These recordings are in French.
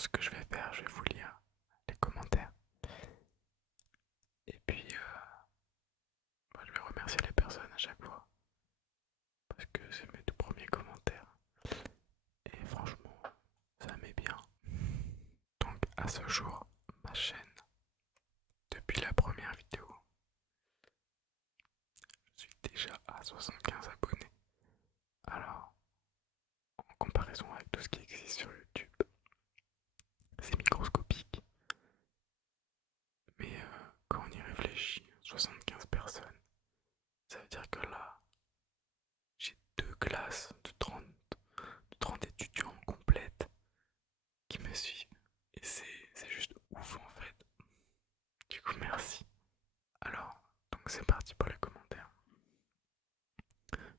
ce que je vais faire, je vais vous lire les commentaires. Et puis, je vais remercier les personnes à chaque fois. Parce que c'est mes tout premiers commentaires. Et franchement, ça m'est bien. Donc, à ce jour, ma chaîne, depuis la première vidéo, je suis déjà à 75 abonnés. Alors, en comparaison avec tout ce qui existe sur YouTube, c'est microscopique. Mais quand on y réfléchit, 75 personnes, ça veut dire que là, j'ai deux classes de trente étudiants complètes qui me suivent. Et c'est juste ouf en fait. Du coup, merci. Alors, donc c'est parti pour les commentaires.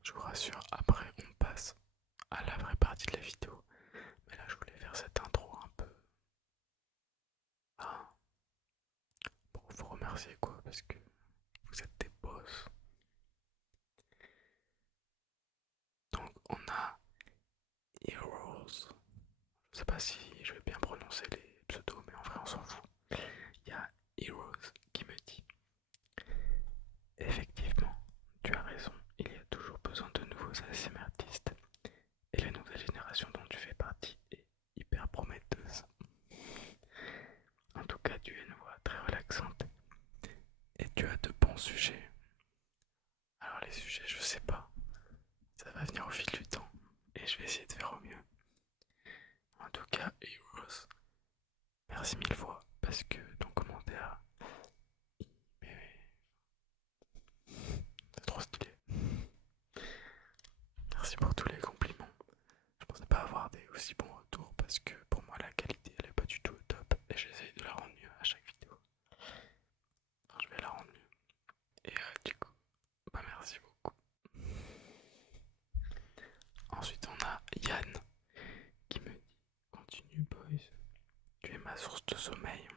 Je vous rassure, après on passe à la vraie partie de la vidéo. Mais là, je voulais faire cette intro un peu, hein, pour vous remercier quoi, parce que vous êtes des boss. Donc on a Heroes. Je sais pas si je vais bien prononcer les pseudos, mais en vrai on s'en fout. Il y a Heroes qui me dit: effectivement, tu as raison, il y a toujours besoin de nouveaux ASMR artistes. Et la nouvelle génération dont tu fais partie est hyper prometteuse. En tout cas, tu as une voix très relaxante et tu as de bons sujets. Alors les sujets, je sais pas, ça va venir au fil du temps et je vais essayer de faire au mieux. En tout cas, Heroes, merci mille fois parce que ton commentaire, mais c'est trop stylé. Merci pour tous les compliments. Je pensais pas avoir des aussi bons retours parce que pour moi la qualité elle est pas du tout au top et j'essaye de la rendre mieux à chaque vidéo. Enfin, je vais la rendre mieux. Et du coup, bah merci beaucoup. Ensuite on a Yann qui me dit: continue boys, tu es ma source de sommeil.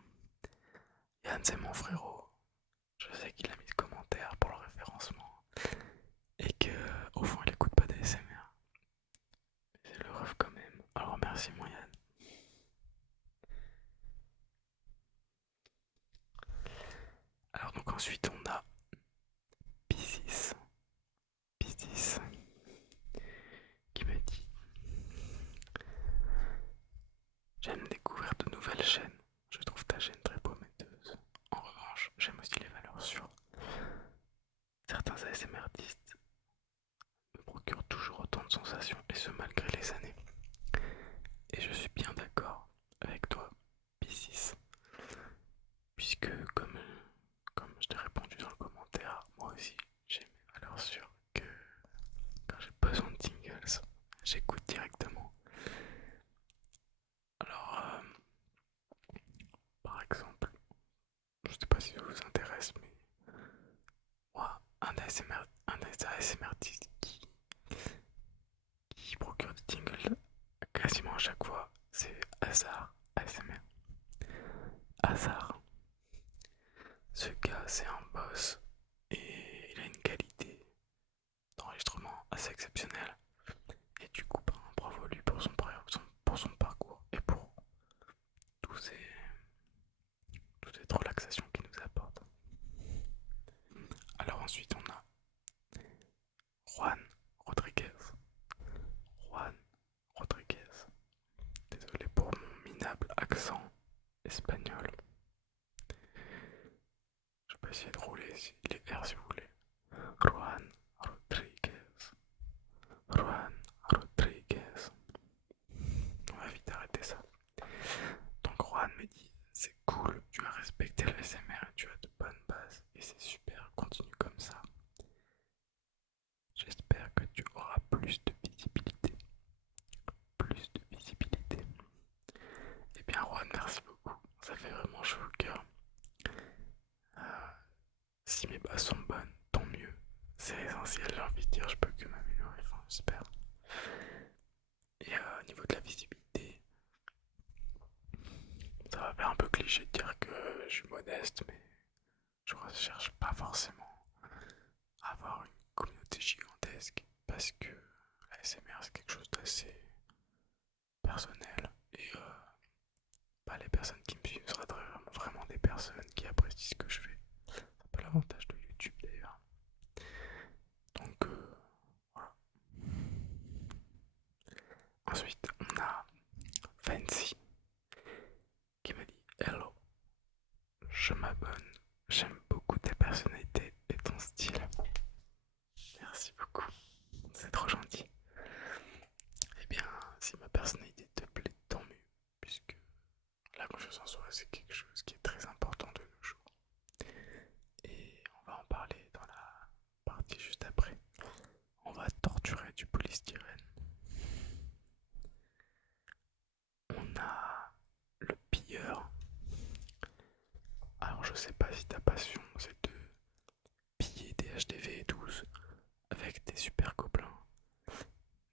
Yann c'est mon frérot. Je sais qu'il a mis ce commentaire pour le référencement et que au fond il écoute pas d'ASMR. Mais c'est le ref quand même. Alors merci mon Yann. Alors donc ensuite on a Piscis. Piscis qui me dit: j'aime découvrir de nouvelles chaînes. Je trouve ta chaîne très prometteuse. En revanche, j'aime aussi les valeurs sûres. Certains ASMR artistes me procurent toujours autant de sensations et ce malgré les années. Et je suis bien d'accord avec toi, Piscis, puisque comme je t'ai répondu dans le commentaire, moi aussi j'ai mes valeurs sûres que quand j'ai besoin de tingles, j'écoute directement. Alors, par exemple, je sais pas si ça vous intéresse, mais moi, un ASMR artiste qui procure des tingles quasiment à chaque fois, c'est Hazard ASMR. Hazard, ce gars, c'est un boss et il a une qualité d'enregistrement assez exceptionnelle. Et du coup, ben, bravo lui pour son parcours et pour tous ces, toute cette relaxation qu'il nous apporte. Alors ensuite, on a Juan Rodriguez. Juan Rodriguez. Désolé pour mon minable accent espagnol. Je peux essayer de rouler les R si vous voulez. Juan Rodriguez. Juan Rodriguez. On va vite arrêter ça. Donc Juan me dit: c'est cool, tu as respecté le SMR et tu as de bonnes bases et c'est super, continue comme ça. J'espère que tu auras plus de visibilité. Plus de visibilité. Eh bien Juan, merci beaucoup. Ça fait vraiment chaud au cœur. Euh, si mes bases sont bonnes, tant mieux. C'est essentiel, j'ai envie de dire, je peux que m'améliorer, enfin j'espère. Et au niveau de la visibilité, ça va faire un peu cliché de dire que je suis modeste, mais je recherche pas forcément à avoir une communauté gigantesque parce que la SMR c'est quelque chose d'assez personnel et personnes qui apprécient ce que je fais. C'est un peu l'avantage de YouTube d'ailleurs. Donc voilà. Ensuite, on a Fancy qui m'a dit Hello, je m'abonne. J'aime beaucoup ta personnalité et ton style. Merci beaucoup. C'est trop gentil. Eh bien, si ma personnalité te plaît, tant mieux. Puisque la confiance en soi, c'est quelque chose qui est très important de nos jours. Et on va en parler dans la partie juste après. On va torturer du polystyrène. On a le pilleur. Alors je sais pas si ta passion c'est de piller des HDV 12 avec des super copains.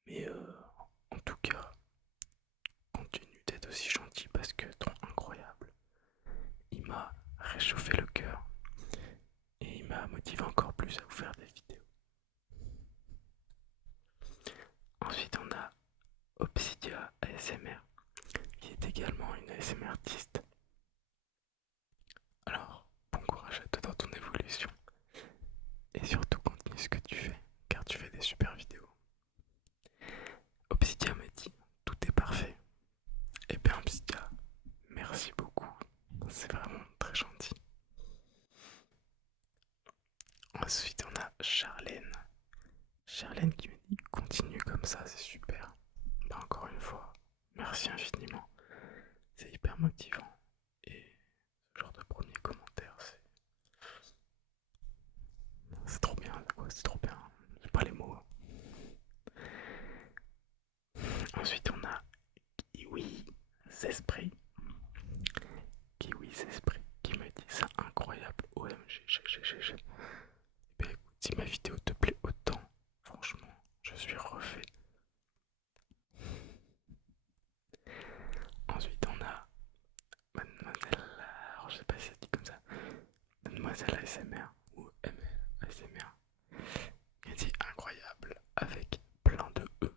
Mais en tout cas, continue d'être aussi gentil parce que ton incroyable, il m'a réchauffé le cœur et il m'a motivé encore plus à vous faire des vidéos. Ensuite on a Obsidia ASMR qui est également une ASMR artiste. Alors, bon courage à toi dans ton évolution et surtout continue ce que tu fais car tu fais des super vidéos. Obsidia m'a dit tout est parfait. Et bien Obsidia, merci beaucoup, c'est vraiment très gentil. Ensuite on a Charlène. Charlène qui me dit continue comme ça, c'est super. Bah encore une fois, merci infiniment. C'est hyper motivant. Et ce genre de premier commentaire, c'est trop bien, quoi, c'est trop bien. J'ai pas les mots. Ensuite on a Kiwi Zesprit. Kiwi Zesprit qui me dit c'est incroyable. OMG, GG. Eh bien écoute, si ma vidéo te plaît autant, franchement, je suis refait. Ensuite on a Mademoiselle, alors je sais pas si ça dit comme ça, Mademoiselle ASMR ou ML ASMR. Elle dit incroyable avec plein de E.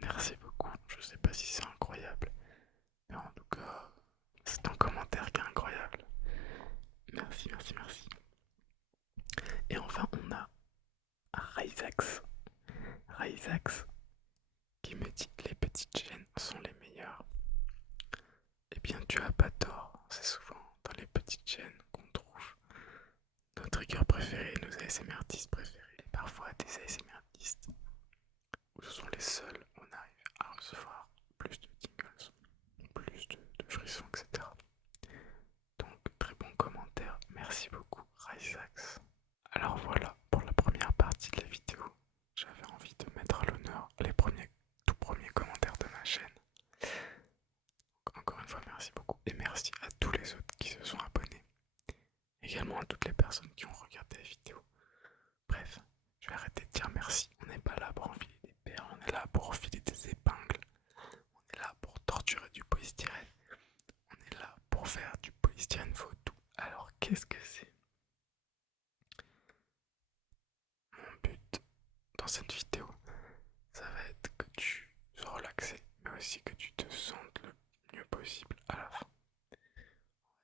Merci beaucoup, je sais pas si c'est incroyable, mais en tout cas, c'est un commentaire qui est incroyable. Merci. Et enfin on a Ryzax. Ryzax qui me dit les petites chaînes sont les meilleures. Eh bien tu as pas tort, c'est souvent dans les petites chaînes qu'on trouve nos triggers préférés, nos ASMR artistes préférés. Et parfois des ASMR artistes où ce sont les seuls où on arrive à recevoir plus de tingles, plus de frissons, etc. Donc très bon commentaire, merci beaucoup Ryzax. Alors voilà pour la première partie de la vidéo. J'avais envie de mettre à l'honneur les tout premiers commentaires de ma chaîne. Encore une fois, merci beaucoup et merci à tous les autres qui se sont abonnés. Également à toutes les personnes qui ont regardé la vidéo. Bref, je vais arrêter de dire merci. On n'est pas là pour enfiler des perles, on est là pour enfiler des épingles. On est là pour torturer du polystyrène. On est là pour faire du polystyrène vaudou. Alors qu'est-ce que c'est? Mon but dans cette vidéo, ça va être que tu sois relaxé, mais aussi que tu te sentes le mieux possible à la fin. On va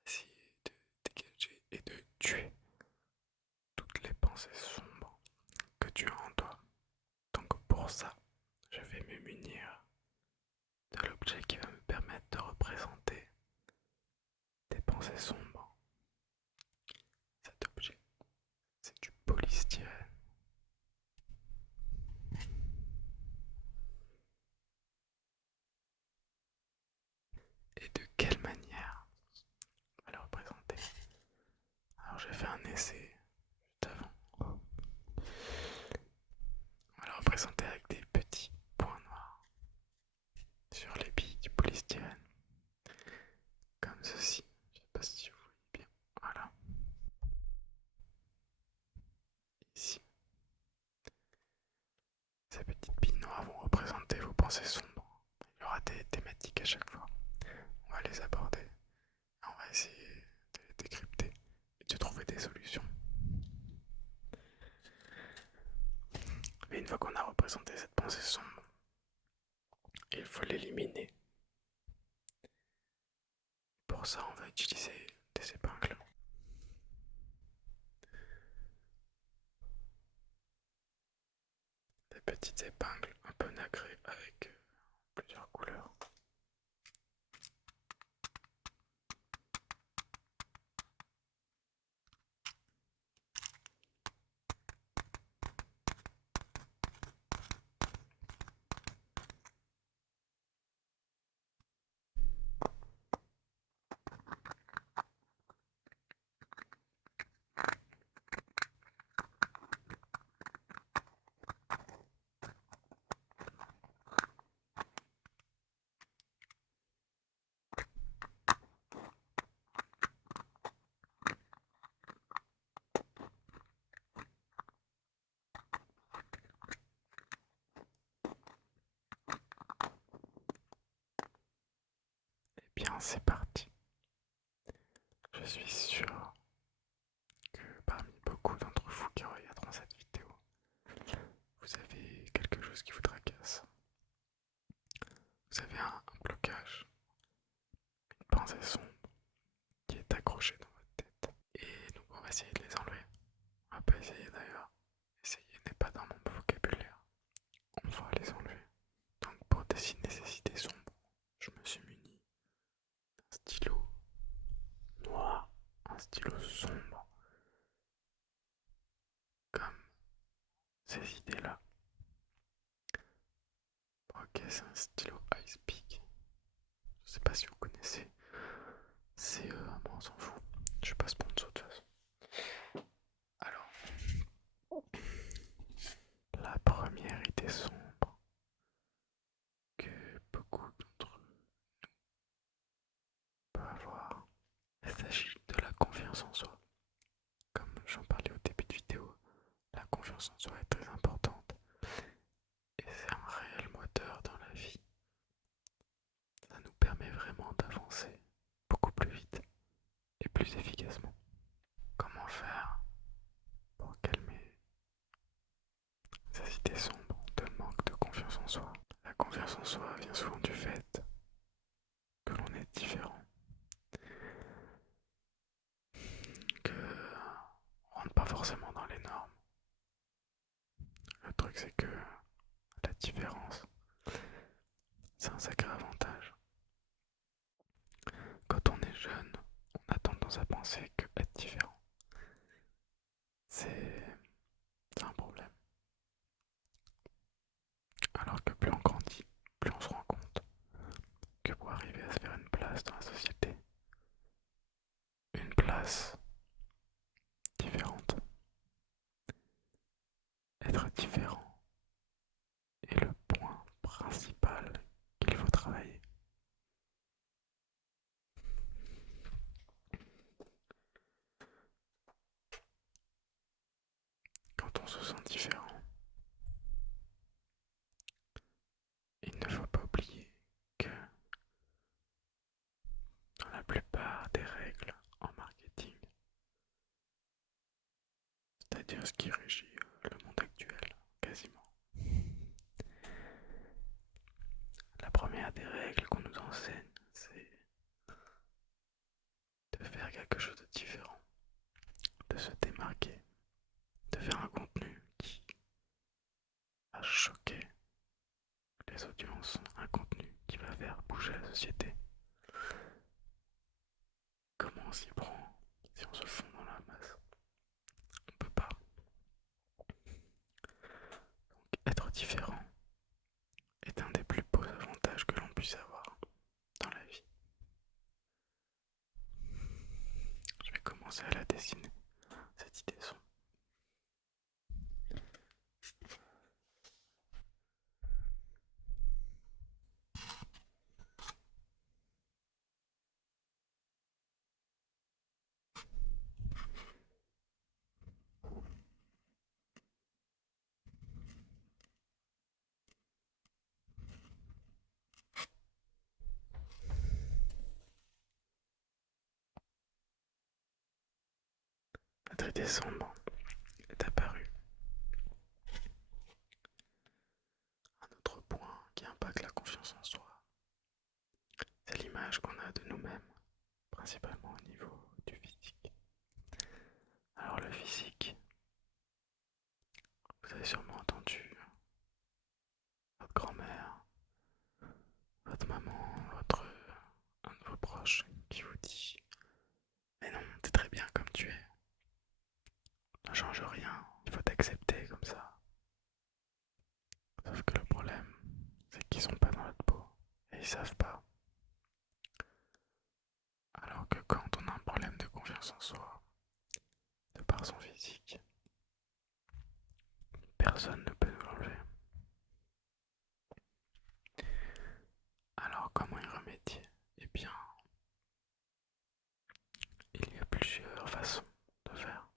essayer de dégager et de tuer toutes les pensées sombres que tu as en toi. Donc pour ça, je vais me munir de l'objet qui va me permettre de représenter tes pensées sombres. Cet objet, c'est du polystyrène. Et de quelle manière on va le représenter? Alors j'ai fait un essai juste avant. On va le représenter avec des petits points noirs sur les billes du polystyrène. Comme ceci. Je sais pas si vous voyez bien. Voilà. Ici. Ces petites billes noires vont représenter vos pensées sombres. Il y aura des thématiques à chaque fois. On va les aborder. Et on va essayer de les décrypter et de trouver des solutions. Mais une fois qu'on a représenté cette pensée sombre, il faut l'éliminer. Pour ça, on va utiliser des épingles. Des petites épingles un peu nacrées avec plusieurs couleurs. Eh bien, c'est parti. Je suis sûr que parmi beaucoup d'entre vous qui regarderont cette vidéo, vous avez quelque chose qui vous tracasse. Vous avez un blocage, une pensée sombre qui est accrochée dans votre tête. Et donc on va essayer de les enlever. On va pas essayer d'ailleurs. Essayer n'est pas dans mon vocabulaire. On va les enlever. Donc pour dessiner ces idées sombres, je me suis muni d'un stylo noir, un stylo sombre, comme ces idées-là. Ok, c'est un stylo Ice Peak. Je sais pas si vous connaissez. C'est bon, on s'en fout. Je suis pas sponsor de toute façon. Alors, la première idée sombre que beaucoup d'entre eux peuvent avoir, il s'agit de la confiance en soi. Comme j'en parlais au début de vidéo, la confiance en soi est très importante et c'est un réel moteur dans la vie. Ça nous permet vraiment d'avancer beaucoup plus vite et plus efficacement. Comment faire pour calmer ces idées sombres de manque de confiance en soi? La confiance en soi vient souvent du fait que l'on est différent, que on rentre pas forcément dans les normes. Le truc c'est que la différence, c'est un sacré avantage. Quand on est jeune, on a tendance à penser que être différent, c'est un problème. Alors que plus on grandit, plus on se rend compte que pour arriver à se faire une place dans la société, une place différente, être différent est le point principal qu'il faut travailler. Quand on se sent différent, il ne faut pas oublier que dans la plupart des règles en marketing, c'est-à-dire ce qui régit le monde actuel, quasiment, la première des règles qu'on nous enseigne, c'est de faire quelque chose de différent, de se démarquer, de faire un contenu qui va choquer les audiences, un contenu qui va faire bouger la société. Comment on s'y prend si on se fond dans la masse? On peut pas. Donc être différent est un des plus beaux avantages que l'on puisse avoir dans la vie. Je vais commencer à la dessiner, cette idée sombre. Notre idée sombre est apparue. Un autre point qui impacte la confiance en soi, c'est l'image qu'on a de nous-mêmes, principalement ils savent pas. Alors que quand on a un problème de confiance en soi, de par son physique, personne ne peut nous l'enlever. Alors comment y remédier? Eh bien, il y a plusieurs façons de faire.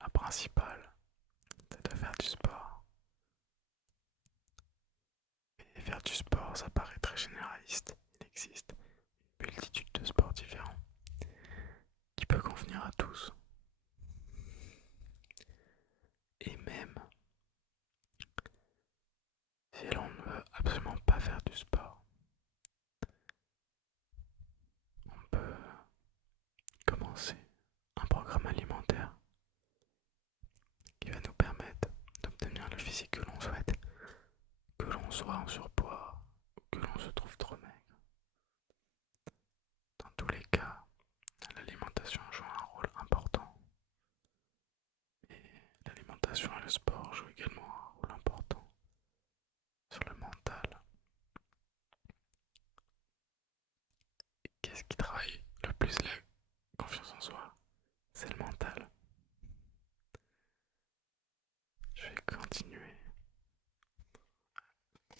La principale, c'est de faire du sport. Et faire du sport, ça paraît très généraliste. Il existe une multitude de sports différents qui peuvent convenir à tous. Et même si l'on ne veut absolument pas faire du sport, on peut commencer un programme alimentaire qui va nous permettre d'obtenir le physique que l'on souhaite, que l'on soit en surpoids ou que l'on se trouve trop maigre. Dans tous les cas, l'alimentation joue un rôle important et l'alimentation et le sport jouent également un rôle important sur le mental. Et qu'est-ce qui travaille le plus la confiance en soi? C'est le mental. Je vais continuer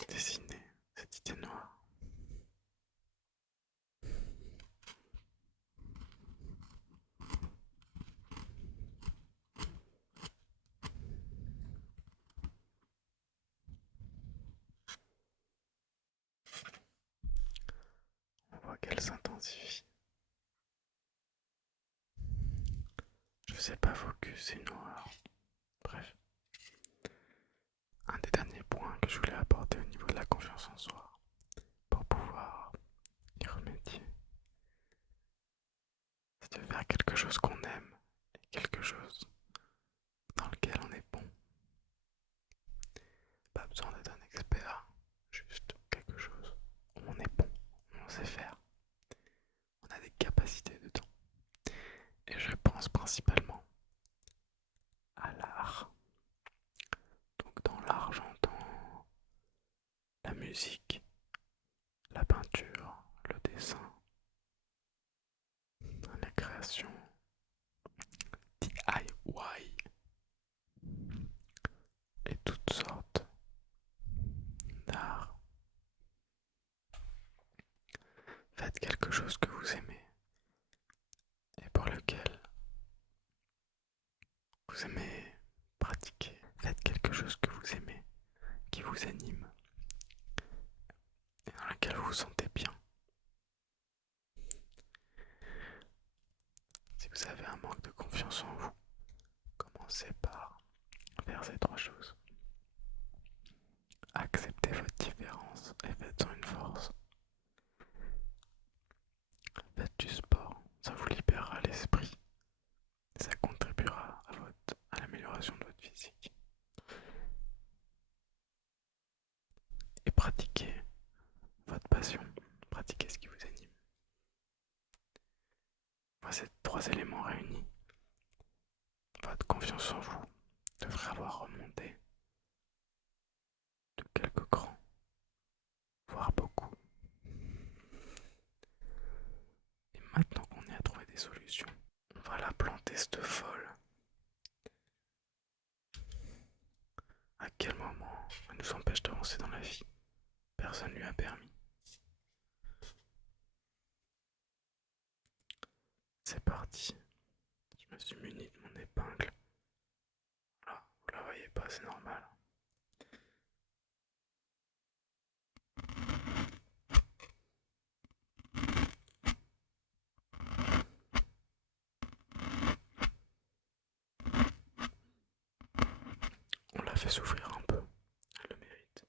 à dessiner cette idée noire. On voit qu'elle s'intensifie. Je sais pas focus, c'est noir. Bref. Un des derniers points que je voulais apporter au niveau de la confiance en soi, pour pouvoir y remédier, c'est de faire quelque chose qu'on aime et quelque chose dans lequel on est bon. Pas besoin d'être un expert, juste quelque chose où on est bon, où on sait faire, on a des capacités dedans. Et je pense principalement à l'art. Donc dans l'art, j'entends la musique, la peinture, le dessin, la création, DIY et toutes sortes d'art. Faites quelque chose que vous aimez et pour lequel vous aimez pratiquer. Faites quelque chose que vous aimez, qui vous anime et dans lequel vous vous sentez bien. Si vous avez un manque de confiance en vous, commencez par faire ces trois choses. Acceptez votre différence et faites-en une force. Faites du sport, ça vous libérera l'esprit. Ça contribuera à l'amélioration de votre physique. Et pratiquez votre passion, pratiquez ce qui vous anime. Ces trois éléments réunis, votre confiance en vous devrait avoir remonté de quelques crans, voire beaucoup. Et maintenant qu'on est à trouver des solutions, on va la planter cette folle. À quel moment elle nous empêche d'avancer dans la vie? Personne ne lui a permis. C'est parti. Je me suis muni de mon épingle. Là, vous la voyez pas, c'est normal. On l'a fait souffrir un peu. Elle le mérite.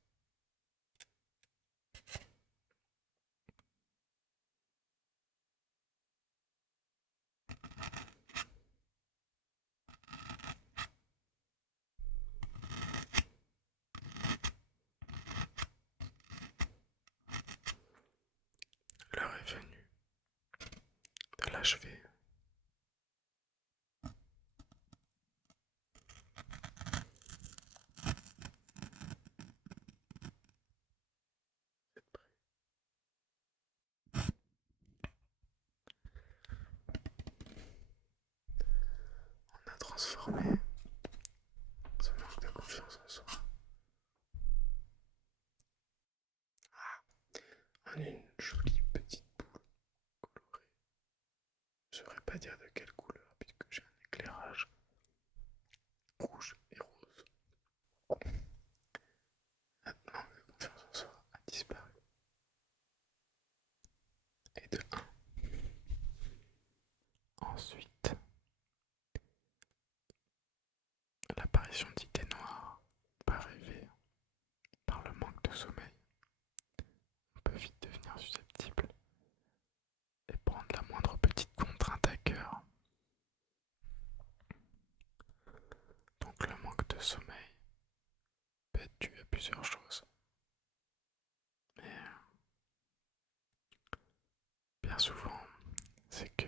L'heure est venue de l'achever. transformer ce manque de confiance en soi en une jolie petite boule colorée. Je ne saurais pas dire de quelle couleur puisque j'ai un éclairage rouge et rose. Maintenant, la confiance en soi a disparu. Et de un. Ensuite, l'apparition d'idées noires peut arriver par le manque de sommeil. On peut vite devenir susceptible et prendre la moindre petite contrainte à cœur. Donc le manque de sommeil peut être dû à plusieurs choses. Mais bien souvent, c'est que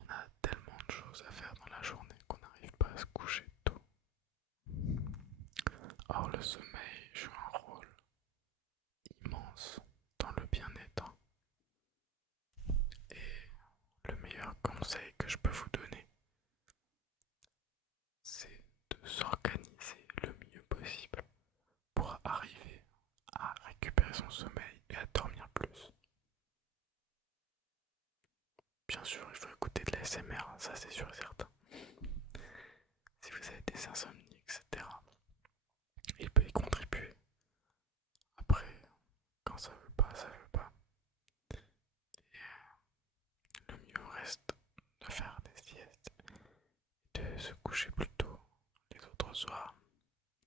on a tellement de choses à faire dans la journée qu'on n'arrive pas à se coucher tôt. Or le sommeil joue un rôle immense dans le bien-être. Et le meilleur conseil que je peux vous donner, c'est de s'organiser le mieux possible pour arriver à récupérer son sommeil et à dormir plus. Bien sûr, il faut écouter de l'ASMR, ça c'est sûr et certain. Si vous avez des insomnies, etc., il peut y contribuer. Après, quand ça veut pas, ça veut pas. Et le mieux reste de faire des siestes et de se coucher plus tôt les autres soirs.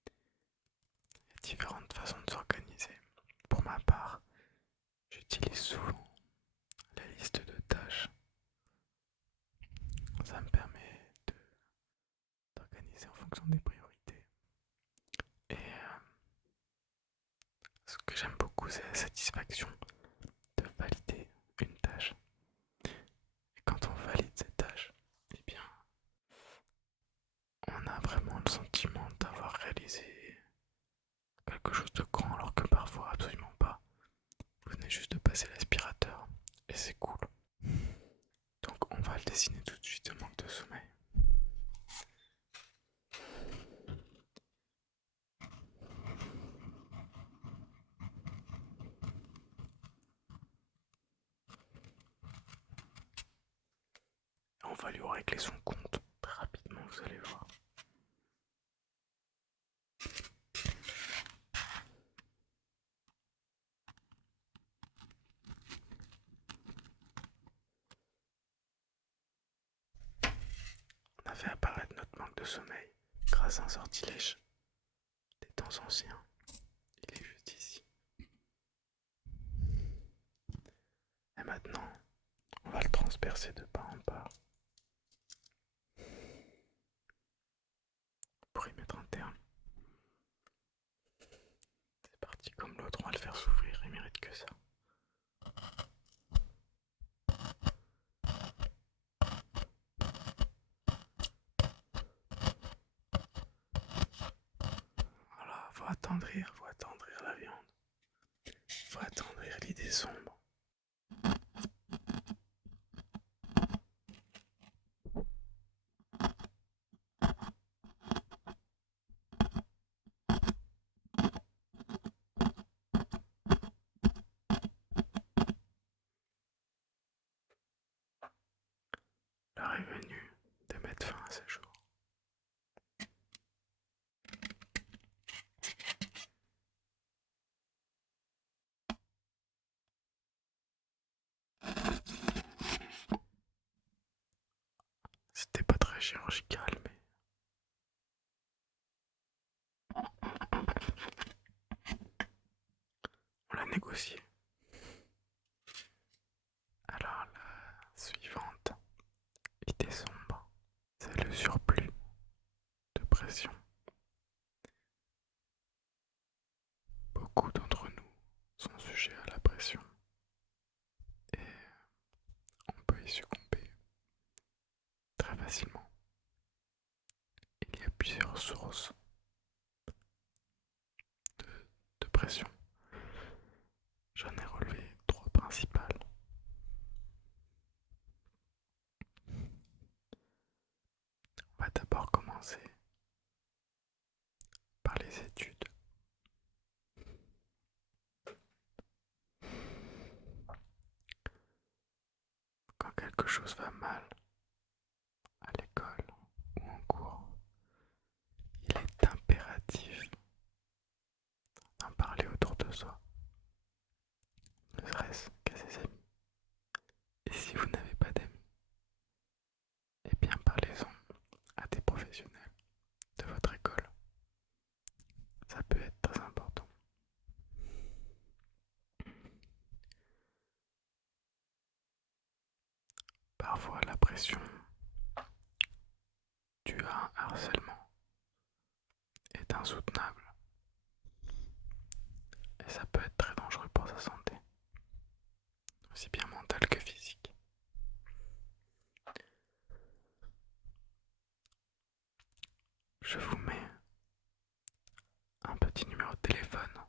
Il y a différentes façons de s'organiser. Pour ma part, j'utilise souvent la liste de tâches. Ça me permet d'organiser en fonction des priorités. Et ce que j'aime beaucoup, c'est la satisfaction de valider une tâche. Et quand on valide cette tâche, eh bien, on a vraiment le sentiment d'avoir réalisé quelque chose de grand, alors que parfois absolument pas. Vous venez juste de passer l'aspirateur et c'est cool. Donc on va le dessiner tout de suite, le manque de sommeil. On va lui régler son compte très rapidement, vous allez voir. On a fait apparaître notre manque de sommeil grâce à un sortilège des temps anciens. Il est juste ici. Et maintenant, on va le transpercer de part en part pour y mettre un terme. C'est parti, comme l'autre, on va le faire s'ouvrir, il mérite que ça. Voilà, faut attendrir la viande. Faut attendrir l'idée sombre. L'heure est venue de mettre fin à ces jours. C'était pas très chirurgical, mais on l'a négocié. Alors la suivante, idée sombre, c'est le surplus de pression. Beaucoup d'entre nous sont sujets à la pression et on peut y succomber très facilement. Il y a plusieurs sources de, de pression. J'en ai relevé trois principales. pression due à un harcèlement est insoutenable et ça peut être très dangereux pour sa santé, aussi bien mentale que physique. Je vous mets un petit numéro de téléphone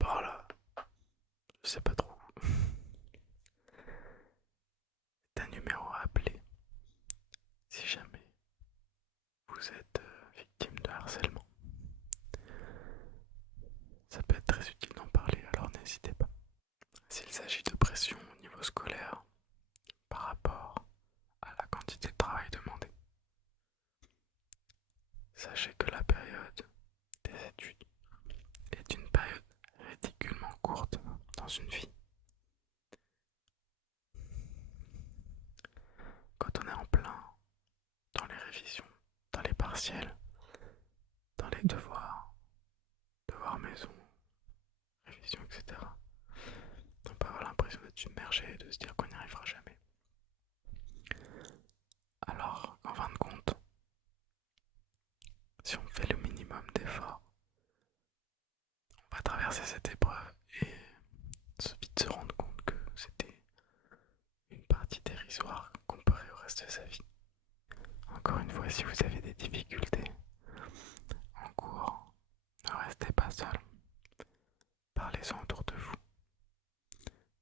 par là, je sais pas trop. C'est un numéro à appeler si jamais vous êtes victime de harcèlement. Ça peut être très utile d'en parler, alors n'hésitez pas. S'il s'agit de pression au niveau scolaire par rapport à la quantité de travail demandé, sachez que la période des études est une période ridiculement courte dans une vie. Quand on est en plein dans les révisions, dans les partiels, dans les devoirs maison, révision, etc., on peut avoir l'impression d'être submergé et de se dire qu'on n'y arrivera jamais. Alors qu'en fin de compte, si on fait le minimum d'efforts, on va traverser cette épreuve et vite se rendre compte que c'était une partie dérisoire comparée au reste de sa vie. Encore une fois, si vous avez des difficultés en cours, ne restez pas seul. Parlez-en autour de vous.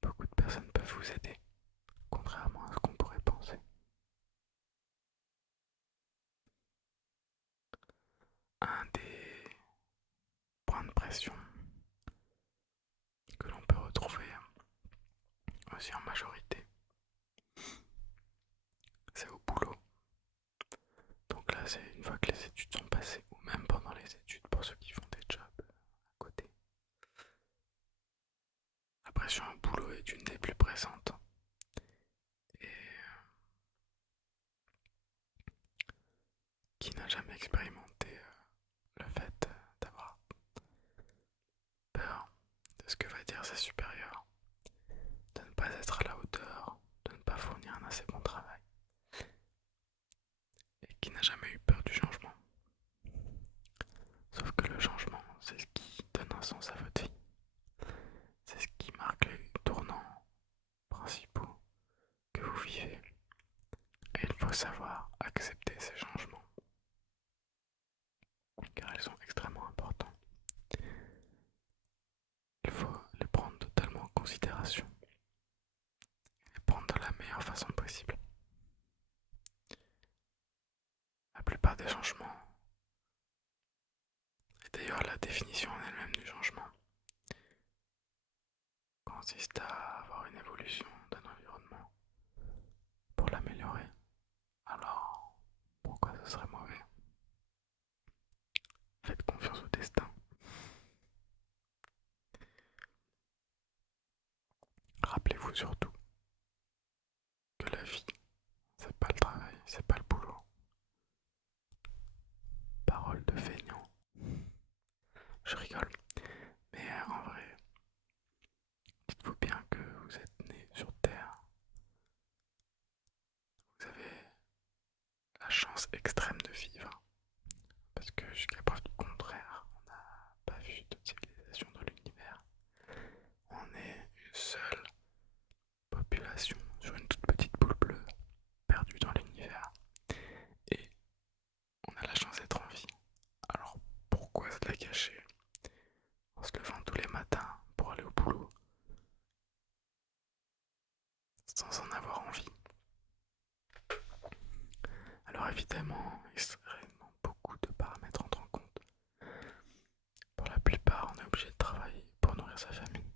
Beaucoup de personnes peuvent vous aider, contrairement à ce qu'on pourrait penser. Un des points de pression que l'on peut retrouver aussi en majorité, c'est au boulot. Donc là, c'est une fois que les études sont passées, ou même pendant les études pour ceux qui font des jobs à côté. La pression au boulot est une des plus pressantes. Et qui n'a jamais expérimenté le fait d'avoir peur de ce que va dire ses supérieurs, de ne pas être à la hauteur, de ne pas fournir un assez bon travail, et qui n'a jamais eu peur du changement. Sauf que le changement, c'est ce qui donne un sens à votre vie. C'est ce qui marque les tournants principaux que vous vivez. Et il faut savoir accepter ces changements, car ils sont extrêmement importants. Il faut les prendre totalement en considération et les prendre de la meilleure façon possible. La plupart des changements, et d'ailleurs la définition en elle-même du changement, consiste à avoir une évolution d'un environnement pour l'améliorer. Alors, pourquoi ce serait mauvais? Faites confiance au destin. Rappelez-vous surtout que la vie, c'est pas le travail, c'est pas le boulot. Parole de feignant. Je rigole. Mais en vrai, dites-vous bien que vous êtes né sur Terre. Vous avez la chance extrême de vivre. Parce que jusqu'à preuve du contraire, on n'a pas vu de civilisation dans l'univers. On est une seule population sur une toute petite boule bleue perdue dans l'univers. Et on a la chance d'être en vie. Alors pourquoi se la cacher en se levant tous les matins pour aller au boulot sans en avoir envie? Alors évidemment, extrêmement beaucoup de paramètres entrent en compte. Pour la plupart, on est obligé de travailler pour nourrir sa famille,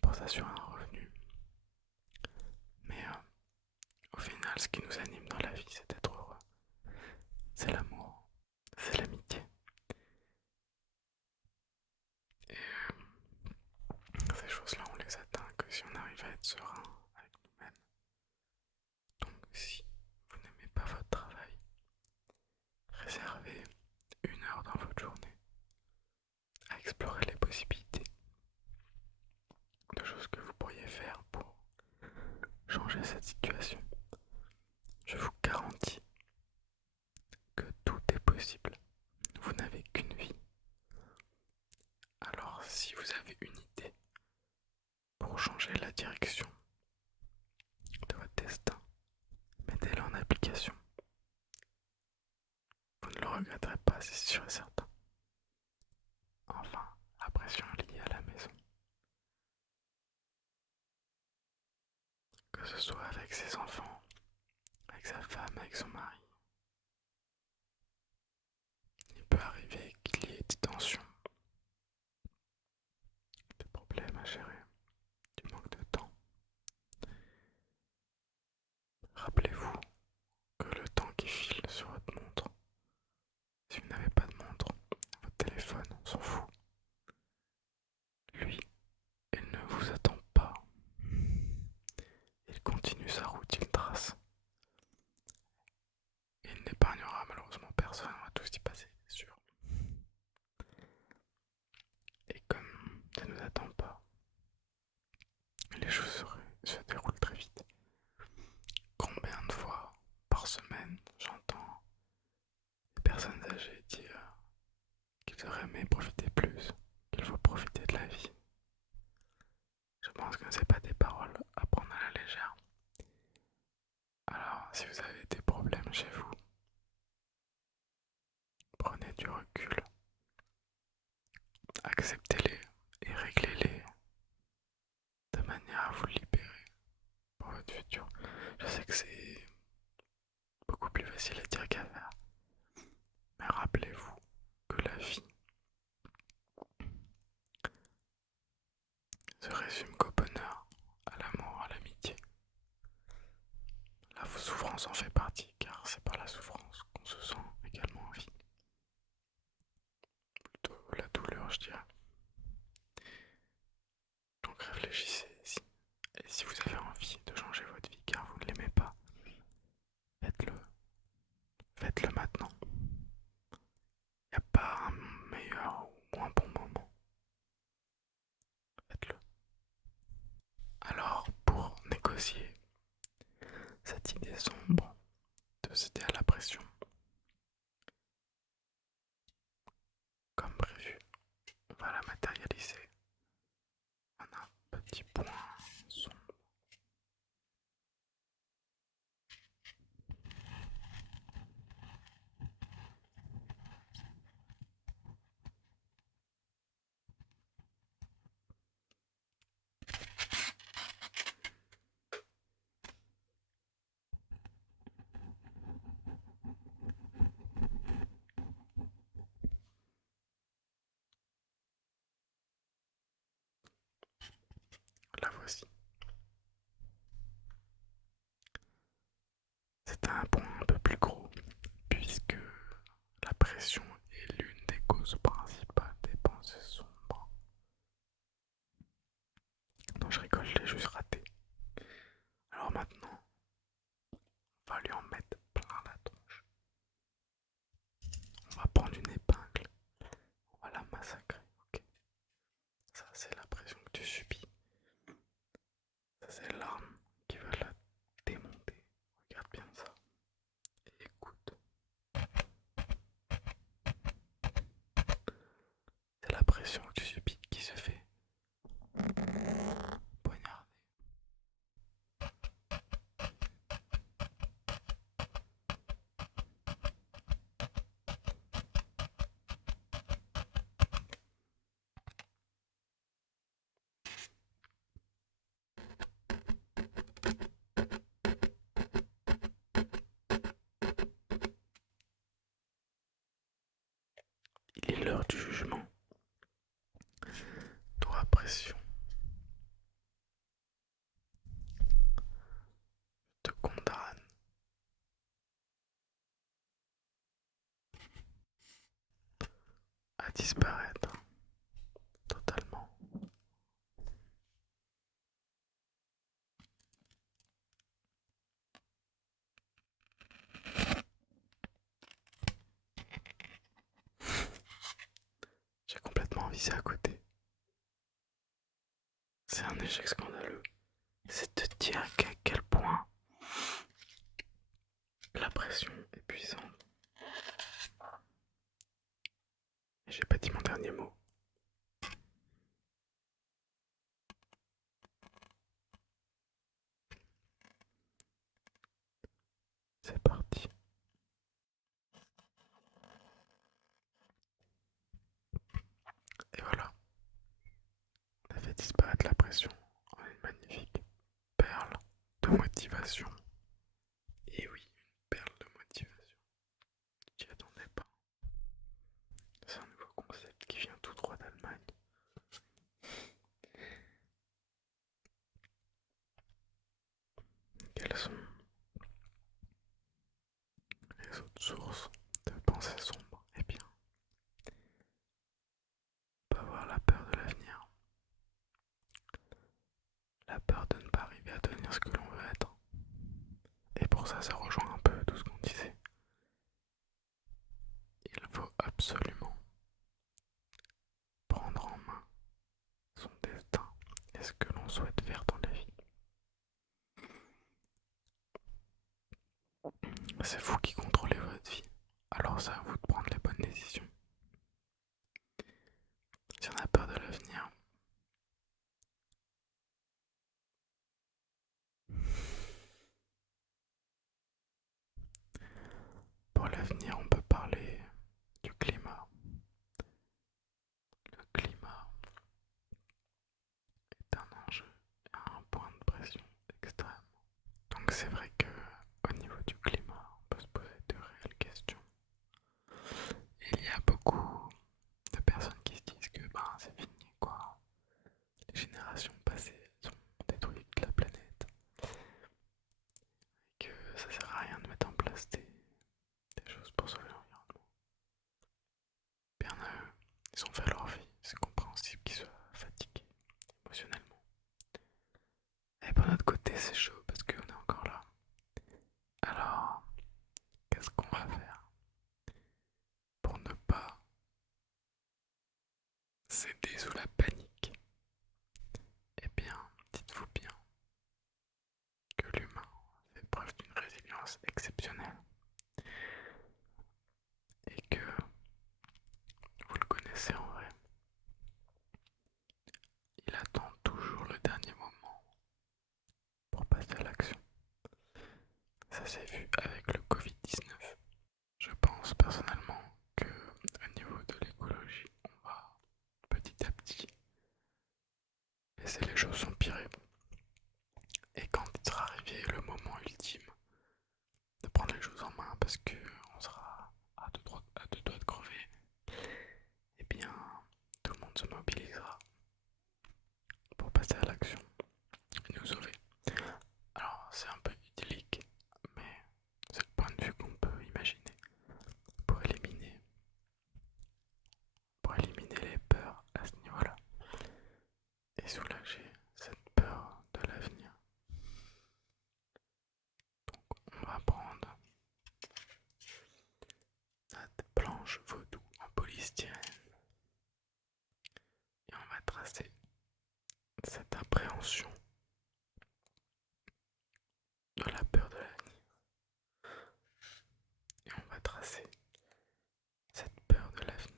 pour s'assurer un revenu. Mais au final, ce qui nous anime dans la vie, c'est d'être heureux. C'est l'amour, c'est l'amitié. Et ces choses-là, on les atteint que si on arrive à être serein avec nous-mêmes. Donc si vous n'aimez pas votre travail, réservez 1 heure dans votre journée à explorer les possibilités de choses que vous pourriez faire pour changer cette situation. Je vous garantis que tout est possible. Vous n'avez qu'une vie. Alors si vous avez une idée pour changer la direction de votre destin, mettez-la en application. Vous ne le regretterez pas, c'est sûr et certain. Enfin, la pression liée à la maison. Que ce soit avec ses enfants, avec sa femme, avec son mari. Il peut arriver qu'il y ait des tensions, des problèmes à gérer, du manque de temps. Rappelez-vous que le temps qui file sur votre montre, si vous n'avez pas de montre, votre téléphone, on s'en fout. Lui, il ne vous attend pas. Il continue sa route, il trace. Il n'épargnera malheureusement personne, on va tous y passer, c'est sûr. Et comme ça ne nous attend pas, les choses se déroulent très vite. Combien de fois par semaine j'entends des personnes âgées dire qu'ils auraient aimé profiter plus, qu'il faut profiter de la vie. Je pense que c'est pas des paroles à prendre à la légère. Alors, si vous avez des problèmes chez vous, prenez du recul, acceptez-les et réglez-les de manière à vous libérer pour votre futur. Je sais que c'est beaucoup plus facile à dire qu'à faire, mais rappelez-vous que la vie se résume qu'au bonheur, à l'amour, à l'amitié. La souffrance en fait partie, car c'est par la souffrance qu'on se sent également en vie. Plutôt la douleur, je dirais. Donc réfléchissez-y. Et si vous avez envie de changer votre vie car vous ne l'aimez pas, faites-le. Faites-le maintenant. Il n'y a pas un meilleur ou un bon moment. Faites-le. Alors, pour négocier cette idée sombre de céder à la pression, comme prévu, on va la matérialiser en un petit point sombre. La voici. C'est un point un peu plus gros, puisque la pression est l'une des causes principales des pensées sombres. Non, je rigole, je l'ai juste raté. Alors maintenant, on va lui en mettre plein la tronche. On va prendre une épingle, on va la massacrer, ok? Ça, c'est la pression que tu subis. Ça, c'est l'arme qui va la démonter. Regarde bien ça. Et écoute. C'est la pression que tu subis qui se fait poignarder. Il est l'heure du jugement. Toi, pression, te condamne à disparaître totalement. J'ai complètement visé à côté. C'est un échec scandaleux. C'est de dire qu'à quel point J'ai pas dit mon dernier mot. C'est parti. Et voilà, on a fait disparaître la pression en une magnifique perle de motivation. Et oui, une perle de motivation. Tu t'y attendais pas. C'est un nouveau concept qui vient tout droit d'Allemagne. Quelles sont les autres sources de pensées sombres? Eh bien, on peut avoir la peur de l'avenir, la peur de ne pas arriver à devenir ce que l'on veut être. Et pour ça, ça rejoint un peu tout ce qu'on disait. Il faut absolument prendre en main son destin et ce que l'on souhaite faire dans la vie. C'est vous qui contrôlez votre vie, alors c'est à vous de prendre les bonnes décisions. Si on a peur de l'avenir, pour l'avenir, on peut parler du climat. Le climat est un enjeu et un point de pression extrême. Donc c'est vrai que au niveau du climat, on peut se poser de réelles questions. Et il y a beaucoup de personnes qui se disent que c'est fini quoi. Les générations passées ont détruit toute la planète. Et que ça sert à rien de mettre en place des choses pour sauver l'environnement. Bien à eux, ils ont fait leur vie, c'est compréhensible qu'ils soient fatigués émotionnellement. Et pour notre côté, c'est chaud parce qu'on est encore là. Alors, qu'est-ce qu'on va faire pour ne pas céder sous la panique? Eh bien, dites-vous bien que l'humain fait preuve d'une résilience exceptionnelle et que vous le connaissez en vrai. Il attend toujours le dernier moment pour passer à l'action. Ça s'est vu avec le Covid-19. Je pense personnellement que au niveau de l'écologie, on va petit à petit laisser les choses s'empirer. Et quand il sera arrivé le moment ultime de prendre les choses en main parce que on sera à deux doigts de crever, eh bien tout le monde se mobilisera pour passer à l'action et nous sauver. Alors c'est un peu idyllique, mais c'est le point de vue qu'on peut imaginer pour éliminer les peurs à ce niveau-là et soulager cette peur de l'avenir. On va prendre notre planche vaudou en polystyrène et on va tracer cette appréhension de la peur de l'avenir. Et on va tracer cette peur de l'avenir.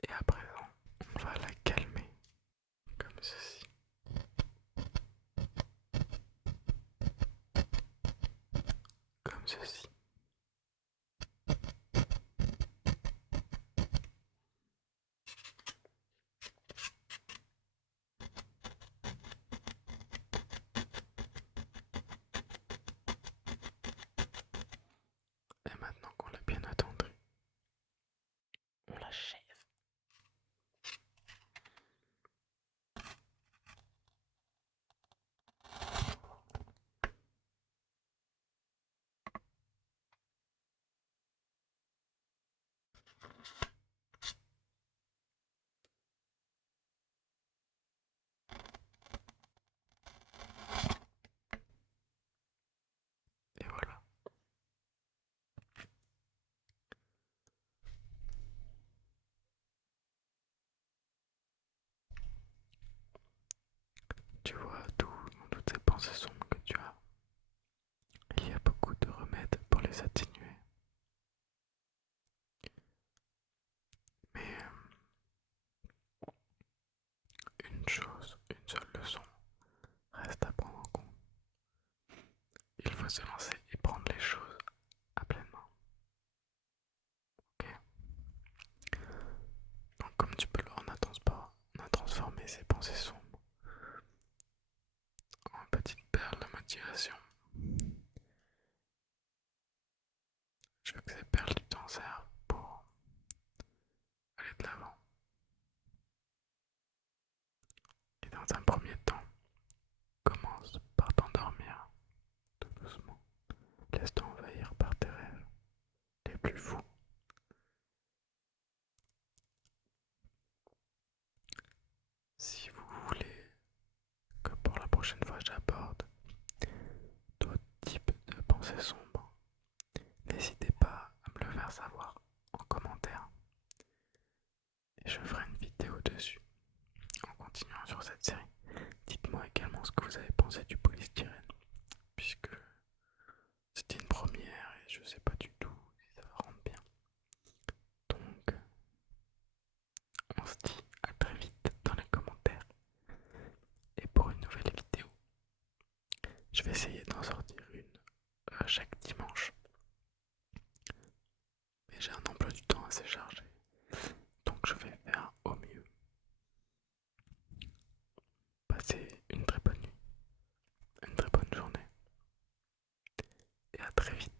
Et à présent, on va la calmer comme ceci. Comme ceci. Et maintenant qu'on l'a bien attendu, on l'achève. s'atténuer. Mais une seule leçon reste à prendre en compte. Il faut se lancer et prendre les choses à pleine main. Ok. Donc comme tu peux le voir, on a transformé ces pensées sombres en petites perles de motivation. Je veux que ces perles tu t'en serves pour aller de l'avant. Et dans un premier temps, commence par t'endormir tout doucement. Laisse-toi envahir par tes rêves les plus fous. Si vous voulez que pour la prochaine fois j'aborde d'autres types de pensées sombres, n'hésitez pas à me le faire savoir en commentaire et je ferai une vidéo dessus en continuant sur cette série. Dites-moi également ce que vous avez pensé du polystyrène, puisque c'était une première et je sais pas du tout si ça va rendre bien. Donc, on se dit à très vite dans les commentaires et pour une nouvelle vidéo. Je vais essayer d'en sortir une chaque dimanche, mais j'ai un emploi du temps assez chargé, donc je vais faire au mieux. Passez une très bonne nuit, une très bonne journée et à très vite.